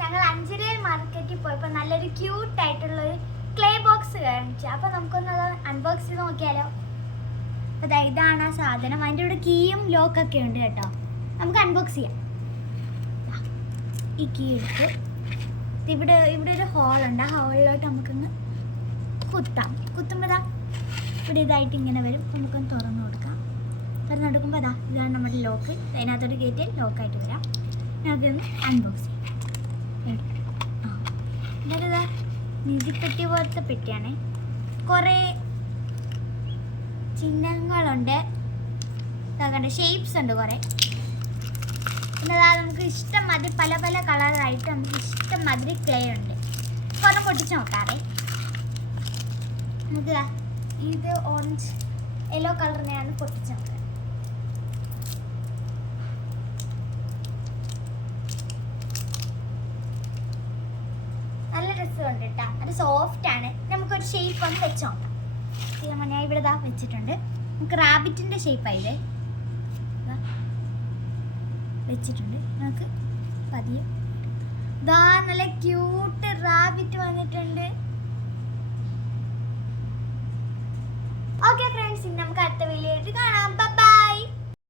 ഞങ്ങൾ അഞ്ചരയിൽ മാർക്കറ്റിൽ പോയപ്പോൾ നല്ലൊരു ക്യൂട്ടായിട്ടുള്ളൊരു ക്ലേ ബോക്സ് കാണിച്ചു. അപ്പോൾ നമുക്കൊന്ന് അത് അൺബോക്സ് ചെയ്ത് നോക്കിയാലോ. അപ്പോൾ ഇതാണ് ആ സാധനം. അതിൻ്റെ ഇവിടെ കീയും ലോക്കൊക്കെ ഉണ്ട് കേട്ടോ. നമുക്ക് അൺബോക്സ് ചെയ്യാം. ഈ കീ എടുത്ത് ഇവിടെ ഒരു ഹോളുണ്ട്. ആ ഹോളിലോട്ട് നമുക്കൊന്ന് കുത്തുമ്പോൾ ഇവിടെ ഇതായിട്ട് ഇങ്ങനെ വരും. നമുക്കൊന്ന് തുറന്നു കൊടുക്കാം. തുറന്നു കൊടുക്കുമ്പോൾ ഇതാണ് നമ്മുടെ ലോക്ക്. അതിനകത്തോട്ട് കയറ്റി ലോക്കായിട്ട് വരാം. നമുക്കൊന്ന് അൺബോക്സ് ചെയ്യാം. എന്നിട്ട് നിധിപ്പെട്ടി പോലത്തെ പെട്ടിയാണ്. കുറേ ചിഹ്നങ്ങളുണ്ട്, ഷേപ്സ് ഉണ്ട് കുറേ. പിന്നെ നമുക്ക് ഇഷ്ടം മാതിരി പല പല കളറായിട്ട് നമുക്ക് ഇഷ്ടം മാതിരി ക്ലേ ഉണ്ട്. കുറേ പൊട്ടിച്ച് നോക്കാറേ. നമുക്ക് ഇത് ഓറഞ്ച് യെല്ലോ കളറിനെയാണ് പൊട്ടിച്ച് നോക്കുക. നല്ല രസമുണ്ട് കേട്ടോ. അത് സോഫ്റ്റാണ്. നമുക്കൊരു ഷേപ്പ് ഒന്ന് വെച്ച് നോക്കാം. ഞാൻ ഇവിടെ വെച്ചിട്ടുണ്ട്. നമുക്ക് റാബിറ്റിൻ്റെ ഷേപ്പായില്ലേ വെച്ചിട്ടുണ്ട്. നമുക്ക് പതിയെ നല്ല ക്യൂട്ട് റാബിറ്റ് വന്നിട്ടുണ്ട്. ഓക്കെ ഫ്രണ്ട്സ്, ഇനി നമുക്ക് അടുത്ത വീഡിയോ ആയിട്ട് കാണാം. ബൈ.